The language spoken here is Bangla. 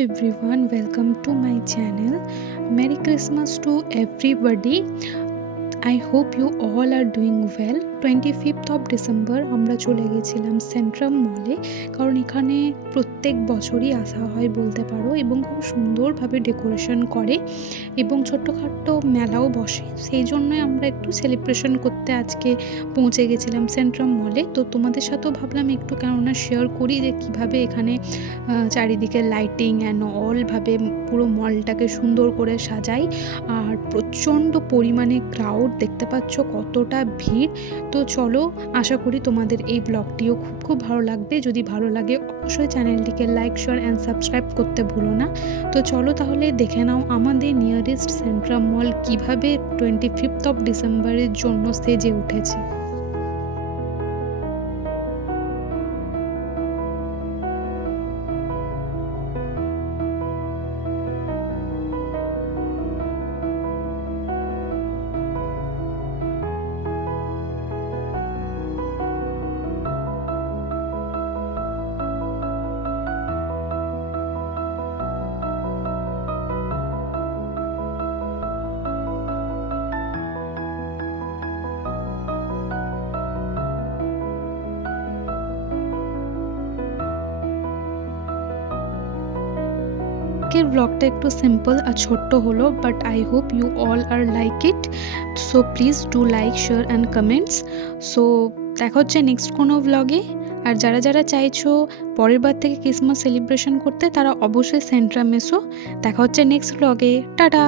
everyone, welcome to my channel. Merry Christmas to everybody. I hope you all are doing well. 25th of December আমরা চলে গেছিলাম সেন্ট্রাম মলে, কারণ এখানে প্রত্যেক বছরই আসা হয় বলতে পারো, এবং খুব সুন্দরভাবে ডেকোরেশন করে এবং ছোট্টখাট্টো মেলাও বসে। সেই জন্যই আমরা একটু সেলিব্রেশন করতে আজকে পৌঁছে গেছিলাম সেন্ট্রাম মলে। তো তোমাদের সাথেও ভাবলাম একটু কেননা শেয়ার করি যে কীভাবে এখানে চারিদিকে লাইটিং অ্যান্ড অলভাবে পুরো মলটাকে সুন্দর করে সাজাই। আর প্রচণ্ড পরিমাণে ক্রাউড, দেখতে পাচ্ছ কতটা ভিড়। তো চলো, আশা করি তোমাদের এই ব্লগটিও খুব ভালো লাগবে। যদি ভালো লাগে অবশ্যই চ্যানেলটিকে লাইক, শেয়ার অ্যান্ড সাবস্ক্রাইব করতে ভুলো না। তো চলো তাহলে দেখে নাও আমাদের নিয়ারেস্ট সেন্ট্রাম মল কীভাবে 25th of ডিসেম্বরের জন্য সেজে উঠেছে। আজকের ব্লগটা একটু সিম্পল আর ছোট্ট হলো, but I hope you all are like it. So please do like, share and comments. So দেখা হচ্ছে নেক্সট কোনো ব্লগে। আর যারা যারা চাইছো পরের বার থেকে ক্রিসমাস সেলিব্রেশন করতে, তারা অবশ্যই সেন্ট্রাম এসো। দেখা হচ্ছে নেক্সট ব্লগে। টাটা।